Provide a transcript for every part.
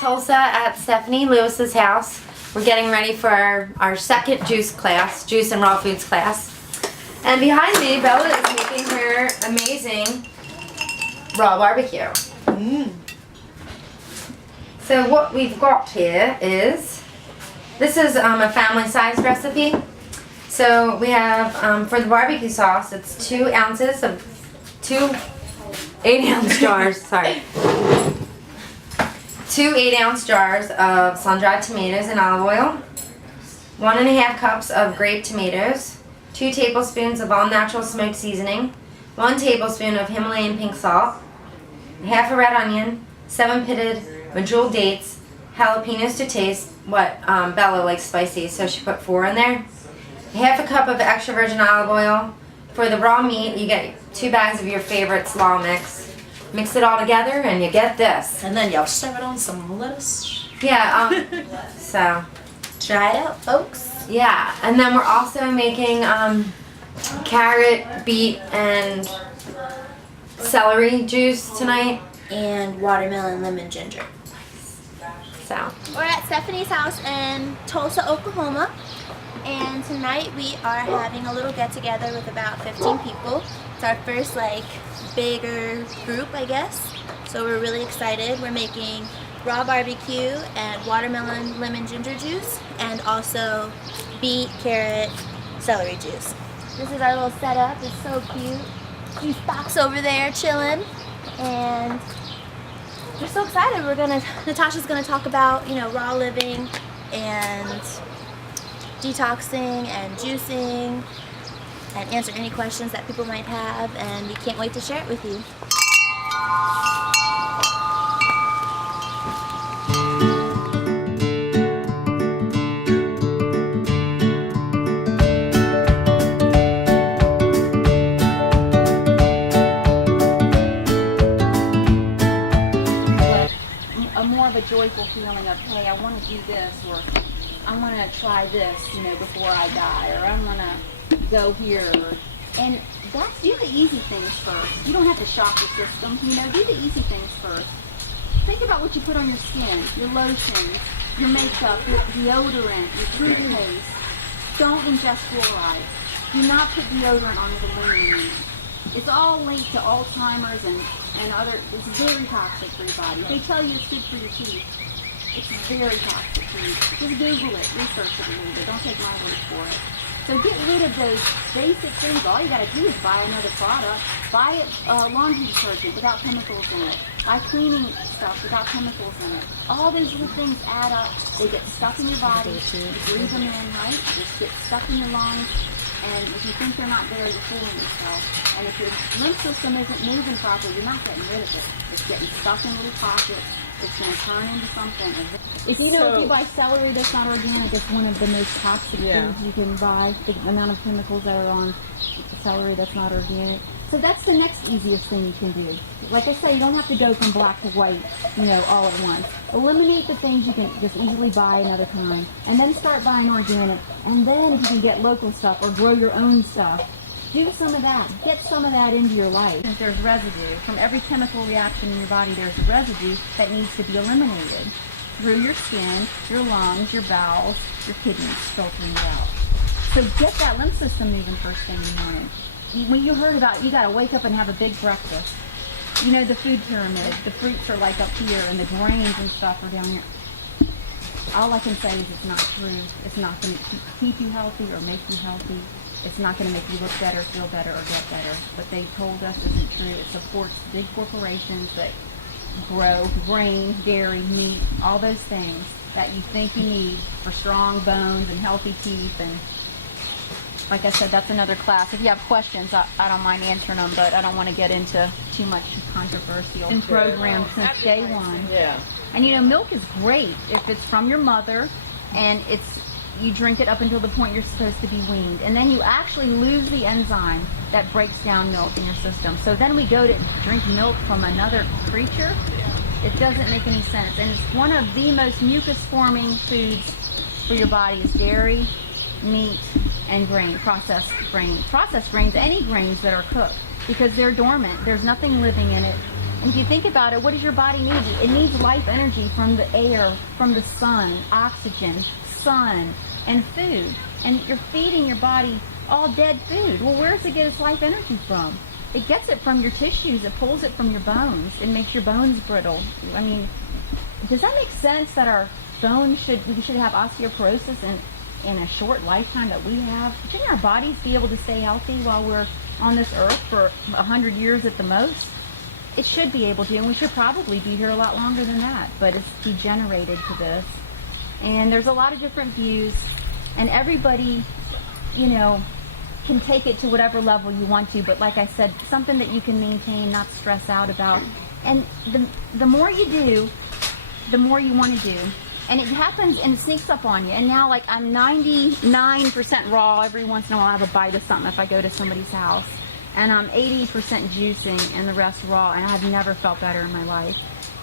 Tulsa at Stephanie Lewis's house. We're getting ready for our second juice class, juice and raw foods class. And behind me, Bella is making her amazing raw barbecue. So what we've got here is, this is a family-sized recipe. So we have, for the barbecue sauce, it's 2 ounces of, 2 8-ounce jars, sorry. 2 8-ounce jars of sun-dried tomatoes and olive oil, 1½ cups of grape tomatoes, 2 tablespoons of all-natural smoked seasoning, 1 tablespoon of Himalayan pink salt, half a red onion, 7 pitted medjool dates, jalapenos to taste. Bella likes spicy, so she put 4 in there. Half a cup of extra virgin olive oil. For the raw meat, you get 2 bags of your favorite slaw mix. Mix it all together and you get this. And then y'all shove it on some lettuce. Yeah, so. Try it out, folks. Yeah, and then we're also making carrot, beet, and celery juice tonight. And watermelon, lemon, ginger. So. We're at Stephanie's house in Tulsa, Oklahoma. And tonight we are having a little get together with about 15 people. It's our first bigger group, I guess. So we're really excited. We're making raw barbecue and watermelon, lemon, ginger juice, and also beet, carrot, celery juice. This is our little setup. It's so cute. Juice box over there chilling, and we're so excited. Natasha's gonna talk about, raw living and detoxing and juicing and answer any questions that people might have, and we can't wait to share it with you. More of a joyful feeling of, hey, I want to do this, or I want to try this, before I die, or I want to go here. And do the easy things first. You don't have to shock your system, do the easy things first. Think about what you put on your skin, your lotions, your makeup, your deodorant, your toothpaste. Don't ingest fluoride. Do not put deodorant on with aluminum. It's all linked to Alzheimer's and other, it's very toxic for your body. They tell you it's good for your teeth. It's very toxic for you. Just Google it, research it a little bit. Don't take my word for it. So get rid of those basic things. All you got to do is buy another product. Buy laundry detergent without chemicals in it. Buy cleaning stuff without chemicals in it. All those little things add up. They get stuck in your body. You breathe them in, right? They just get stuck in your lungs. And if you think they're not there, you're fooling yourself. And if your lymph system isn't moving properly, you're not getting rid of it. It's getting stuck in little pockets. It's going to turn into something. If you buy celery that's not organic, it's one of the most toxic foods you can buy. The amount of chemicals that are on celery that's not organic. So that's the next easiest thing you can do. Like I say, you don't have to go from black to white, all at once. Eliminate the things you can just easily buy another time, and then start buying organic. And then if you can get local stuff or grow your own stuff, do some of that. Get some of that into your life. There's residue. From every chemical reaction in your body, there's a residue that needs to be eliminated through your skin, your lungs, your bowels, your kidneys, filtering it out. So get that lymph system moving first thing in the morning. When you heard about, you got to wake up and have a big breakfast. The food pyramid, the fruits are up here, and the grains and stuff are down here. All I can say is it's not true. It's not going to keep you healthy or make you healthy. It's not going to make you look better, feel better, or get better. What they told us isn't true. It supports big corporations that grow grain, dairy, meat, all those things that you think you need for strong bones and healthy teeth. And like I said, that's another class. If you have questions, I don't mind answering them, but I don't want to get into too much controversial. Been programmed since day one. Yeah. And milk is great if it's from your mother, and you drink it up until the point you're supposed to be weaned. And then you actually lose the enzyme that breaks down milk in your system. So then we go to drink milk from another creature. It doesn't make any sense. And it's one of the most mucus-forming foods for your body is dairy, meat, and grain, processed grains. Processed grains, any grains that are cooked, because they're dormant. There's nothing living in it. And if you think about it, what does your body need? It needs life energy from the air, from the sun, oxygen, sun, and food. And you're feeding your body all dead food. Well, where does it get its life energy from? It gets it from your tissues. It pulls it from your bones. It makes your bones brittle. I mean, does that make sense that our bones we should have osteoporosis in a short lifetime that we have? Shouldn't our bodies be able to stay healthy while we're on this earth for 100 years at the most? It should be able to, and we should probably be here a lot longer than that, but it's degenerated to this. And there's a lot of different views, and everybody, can take it to whatever level you want to, but like I said, something that you can maintain, not stress out about. And the more you do, the more you want to do. And it happens and sneaks up on you. And now, like, I'm 99% raw. Every once in a while I have a bite of something if I go to somebody's house. And I'm 80% juicing and the rest raw. And I have never felt better in my life.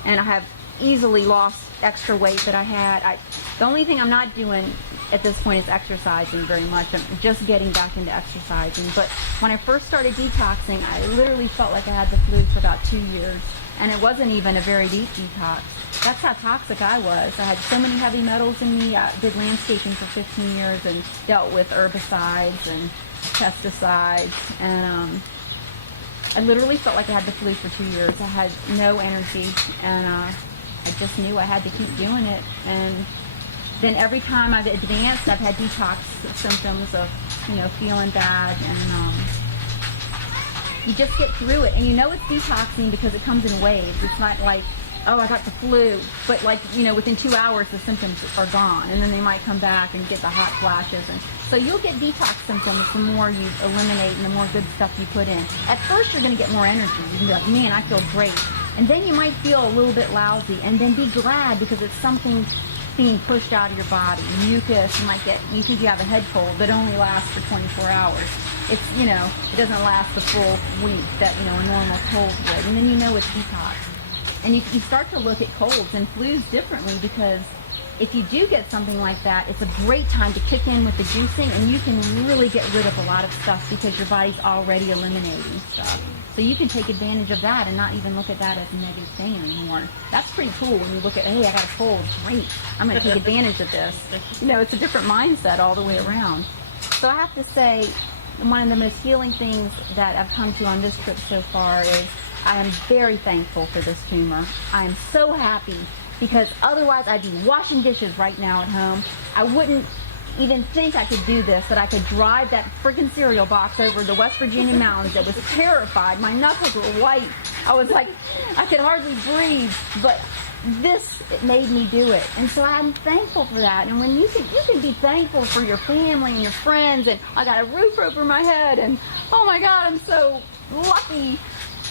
And I have easily lost extra weight that I had. The only thing I'm not doing at this point is exercising very much. I'm just getting back into exercising. But when I first started detoxing, I literally felt like I had the flu for about 2 years. And it wasn't even a very deep detox. That's how toxic I was. I had so many heavy metals in me. I did landscaping for 15 years and dealt with herbicides and pesticides. And I literally felt like I had the flu for 2 years. I had no energy, and I just knew I had to keep doing it. And then every time I've advanced, I've had detox symptoms of, feeling bad, and you just get through it. And it's detoxing because it comes in waves. It's not like, oh, I got the flu, but within 2 hours the symptoms are gone, and then they might come back and get the hot flashes. And so you'll get detox symptoms the more you eliminate and the more good stuff you put in. At first you're going to get more energy. You're going to be like, man, I feel great. And then you might feel a little bit lousy, and then be glad because it's something being pushed out of your body. Mucus, you think you have a head cold, but it only lasts for 24 hours. It's, it doesn't last the full week that, a normal cold would. And then it's detox. And you start to look at colds and flus differently, because if you do get something like that, it's a great time to kick in with the juicing, and you can really get rid of a lot of stuff because your body's already eliminating stuff. So you can take advantage of that and not even look at that as a negative thing anymore. That's pretty cool when you look at, hey, I got a cold, great, I'm going to take advantage of this. It's a different mindset all the way around. So I have to say, one of the most healing things that I've come to on this trip so far is I am very thankful for this tumor. I am so happy, because otherwise I'd be washing dishes right now at home. I wouldn't even think I could do this, that I could drive that freaking cereal box over the West Virginia mountains. I was terrified. My knuckles were white. I was like, I could hardly breathe, but it made me do it. And so I'm thankful for that. And when you can be thankful for your family and your friends, and I got a roof over my head, and oh my God, I'm so lucky.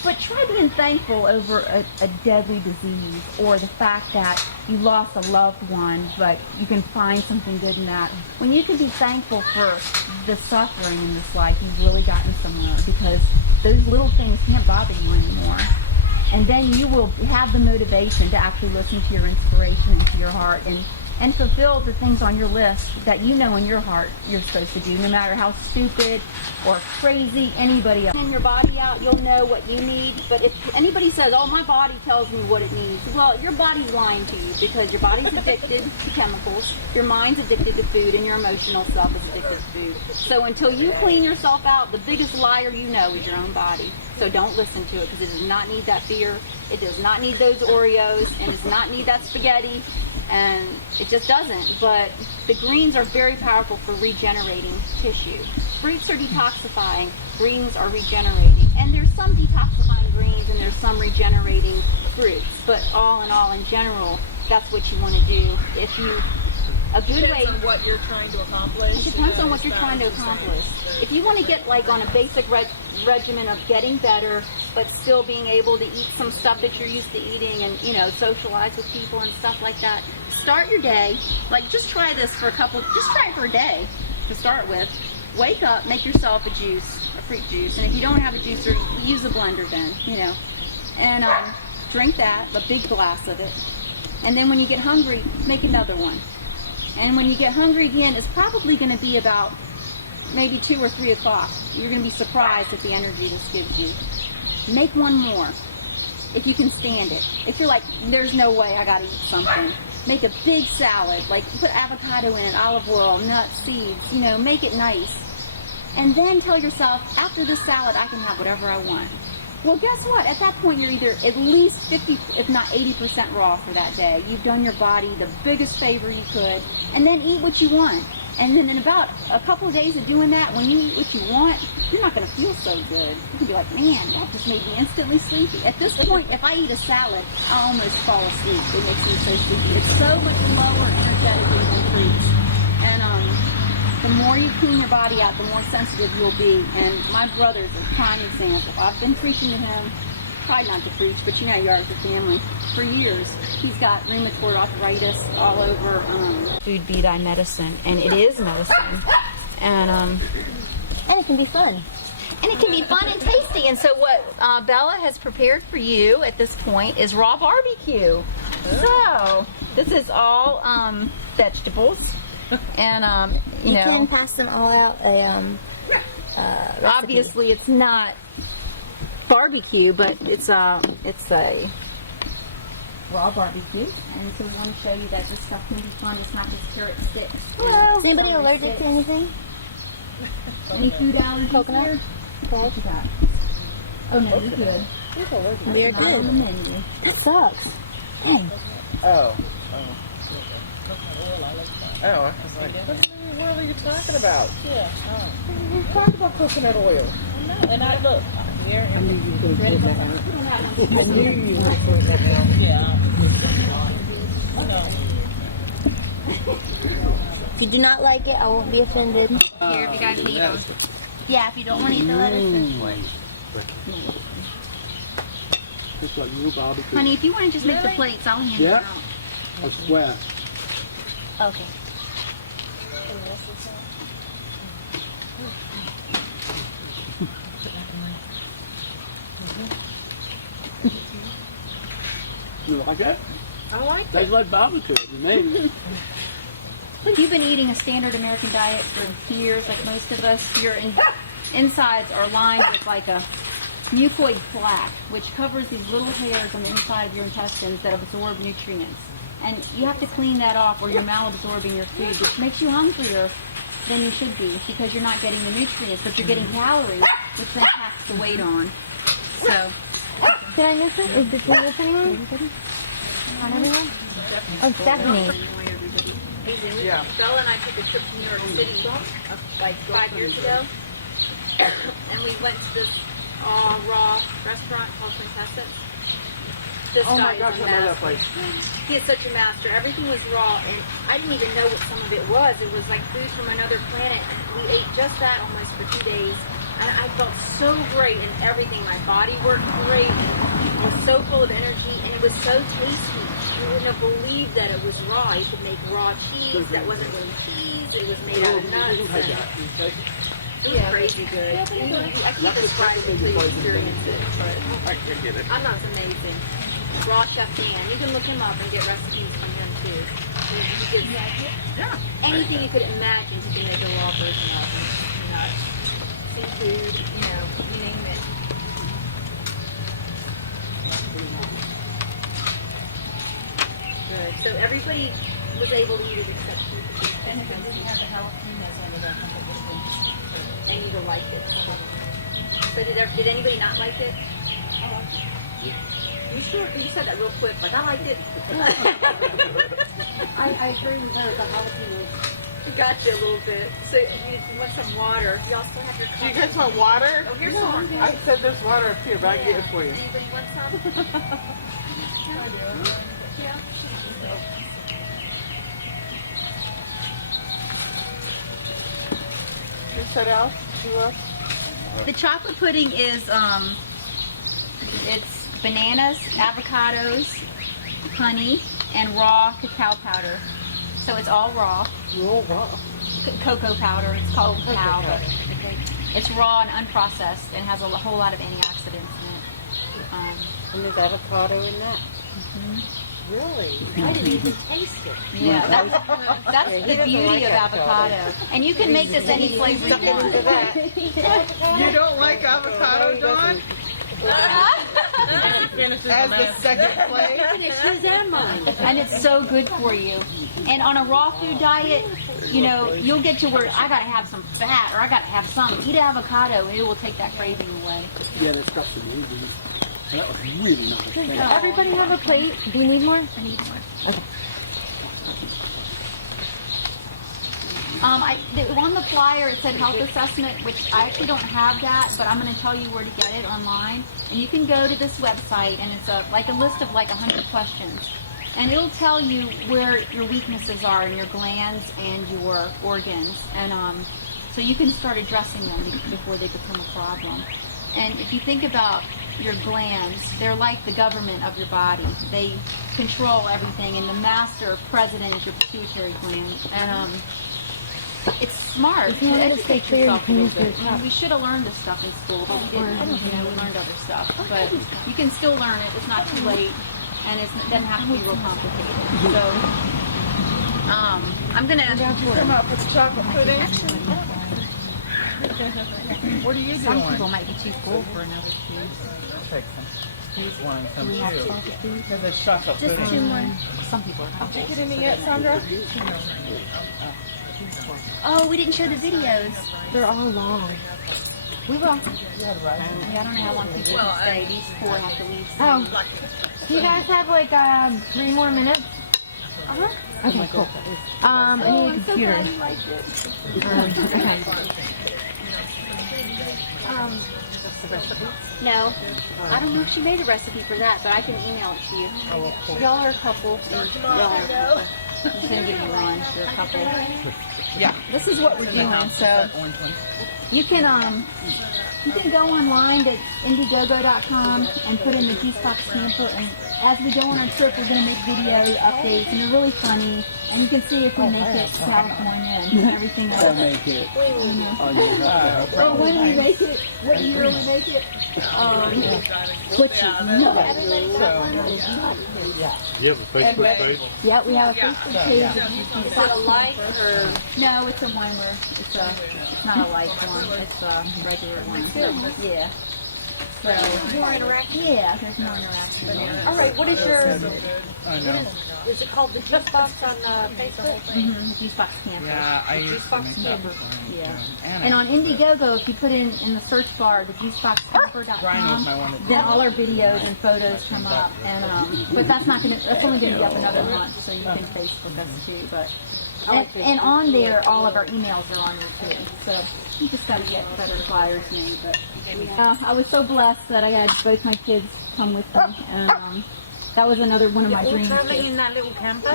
But try being thankful over a deadly disease, or the fact that you lost a loved one, but you can find something good in that. When you can be thankful for the suffering in this life, you've really gotten somewhere, because those little things can't bother you anymore. And then you will have the motivation to actually listen to your inspiration and to your heart, and fulfill the things on your list that in your heart you're supposed to do, no matter how stupid or crazy anybody else. In your body out, you'll know what you need. But if anybody says, oh, my body tells me what it needs, well, your body's lying to you, because your body's addicted to chemicals, your mind's addicted to food, and your emotional self is addicted to food. So until you clean yourself out, the biggest liar you know is your own body. So don't listen to it, because it does not need that fear. It does not need those Oreos, and it does not need that spaghetti. And it just doesn't. But the greens are very powerful for regenerating tissue. Fruits are detoxifying, greens are regenerating. And there's some detoxifying greens and there's some regenerating fruits. But all in all, in general, that's what you want to do. A good way. Depends on what you're trying to accomplish. It depends on what you're trying to accomplish. If you want to get on a basic regimen of getting better, but still being able to eat some stuff that you're used to eating, and socialize with people and stuff like that, start your day. Just try this for just try it for a day to start with. Wake up, make yourself a fruit juice, and if you don't have a juicer, use a blender then, and drink that, a big glass of it. And then when you get hungry, make another one. And when you get hungry again, it's probably going to be about maybe 2 or 3 o'clock. You're going to be surprised at the energy this gives you. Make one more. if you can stand it. If you're like, there's no way I gotta eat something, make a big salad, like put avocado in it, olive oil, nuts, seeds, you know, make it nice. And then tell yourself, after this salad, I can have whatever I want. Well, guess what? At that point, you're either at least 50, if not 80% raw for that day. You've done your body the biggest favor you could, and then eat what you want. And then in about a couple of days of doing that, when you eat what you want, you're not going to feel so good. You can be like, man, that just made me instantly sleepy. At this point, if I eat a salad, I almost fall asleep. It makes me so sleepy. It's so much lower energetically than fruits. And the more you clean your body out, the more sensitive you'll be. And my brother's a prime example. I've been preaching to him, tried not to preach, but you know you are as a family, for years. He's got rheumatoid arthritis all over. Food be thy medicine, and it is medicine. And And it can be fun. and it can be fun and tasty. And so what Bella has prepared for you at this point is raw barbecue. So this is all vegetables. And you know, can pass them all out a obviously it's not barbecue, but it's a raw barbecue. And so we want to show you that this stuff can be fun. It's not just carrot sticks. Is anybody allergic to anything? Any food allergies? Coconut? What you got? Oh no, you're good. We're Not on the good. menu. That sucks. Dang. I was like, what in the world are you talking about? Yeah. You talked about coconut oil. No, and I look. Here, I knew you were going to put that on. I knew you were going to put that on. Yeah. No. If you do not like it, I won't be offended. Here, if you guys need them. Yeah, if you don't want to eat the lettuce. Just like your barbecue. Honey, if you want to just make the plates, I'll hand Yeah. them out. I swear. Okay. You like it? I like Tastes like barbecue to me. If you've been eating a standard American diet for years, like most of us, your insides are lined with like a mucoid plaque, which covers these little hairs on the inside of your intestines that absorb nutrients. And you have to clean that off or you're malabsorbing your food, which makes you hungrier than you should be because you're not getting the nutrients, but you're getting calories, which then packs the weight on. So, Did I miss it? Did we miss anyone? Not anyone? Oh, Stephanie. Yeah. Bella and I took a trip to New York City like 5 years ago, and we went to this raw restaurant called Quintessence. This Oh my guy gosh, is a I love that master. place. He is such a master. Everything was raw, and I didn't even know what some of it was. It was like food from another planet. We ate just that almost for 2 days, and I felt so great in everything. My body worked great, and was so full of energy, and it was so tasty. You wouldn't have believed that it was raw. You could make raw cheese that wasn't really cheese. It was made out of nuts. It was crazy good. I can't describe it until you experience it, but I can get it. I'm not amazing. Raw Chef Dan. You can look him up and get recipes from him too. He gives anything you could imagine to make a raw version of. Nuts, seafood, you know, you name it. Good. So everybody was able to eat it except you. And if it didn't have the jalapenos in it, and you liked it. So did anybody not like it? You sure? You said that real quick, but I liked it. I agree with her. The jalapenos. It got you a little bit. So you want some water. You also have your cup. Do you guys want water? Oh, here's some more. I said there's water up here, but I can get it for you. Anybody want some? Yeah. You said else? You up? The chocolate pudding is it's bananas, avocados, honey, and raw cacao powder. So it's all raw. Oh, wow. Cocoa powder. It's called cacao, but it's raw and unprocessed and has a whole lot of antioxidants in it. And there's avocado in that? Really? I didn't even taste it. Yeah, that's the beauty of avocado. And you can make this any flavor you want. You don't like avocado, Dawn? as the second plate. And it's so good for you. And on a raw food diet, you know, you'll get to where I gotta have some fat or I gotta have something. Eat avocado and it will take that craving away. Yeah, that stuff's amazing. And that was really nice. Thank you. Everybody have a plate? Do you need more? I need more. On the flyer it said health assessment, which I actually don't have that, but I'm going to tell you where to get it online. And you can go to this website, and it's like a list of like 100 questions, and it'll tell you where your weaknesses are in your glands and your organs, and so you can start addressing them before they become a problem. And if you think about your glands, they're like the government of your body. They control everything, and the master president is your pituitary gland. And it's smart to educate yourself a little bit. You know, we should have learned this stuff in school, but we didn't. You know, we learned other stuff. But you can still learn it. It's not too late, and it doesn't have to be real complicated. So, I'm gonna Come up with chocolate pudding. What are you doing? Some people might be too full for another cheese. Take some. Here's one, some too. Because it's chocolate pudding. Just 2 more. Some people are Did you get any yet, Sandra? Oh, we didn't show the videos. They're all long. We will. Yeah, I don't know how long people can stay. These 4 have to leave soon. Oh, you guys have like 3 more minutes? Okay, cool. I need a computer. No, I don't know if she made a recipe for that, but I can email it to you. Y'all are a couple. Y'all are a couple. I'm just gonna give you one. You're a couple. Yeah. This is what we're doing. So you can go online to Indiegogo.com and put in the juice box camper. And as we go on our trip, we're gonna make video updates, and they're really funny. And you can see if we make it to California and everything I'll else. make it. Or when we make it, what year we make it. Which You have a Facebook page? yeah, we have a Facebook page. Is it a like or? No, it's a one where it's not a like one. It's a regular one. So, yeah. So More interactive? yeah, there's more interaction there. All right, what is your, I know. is it called the Juice Box on Facebook? Juice box camper. Yeah, I used to make that before. Yeah. And on Indiegogo, if you put in the search bar the Brian was juiceboxcamper.com, my one. then all our videos and photos come up. And but that's only going to be up another month, so you can Facebook us too. But and on there, all of our emails are on there too. So you just got to get better flyers made. But I was so blessed that I had both my kids come with me, and that was another one of my dreams. Traveling in that little camper?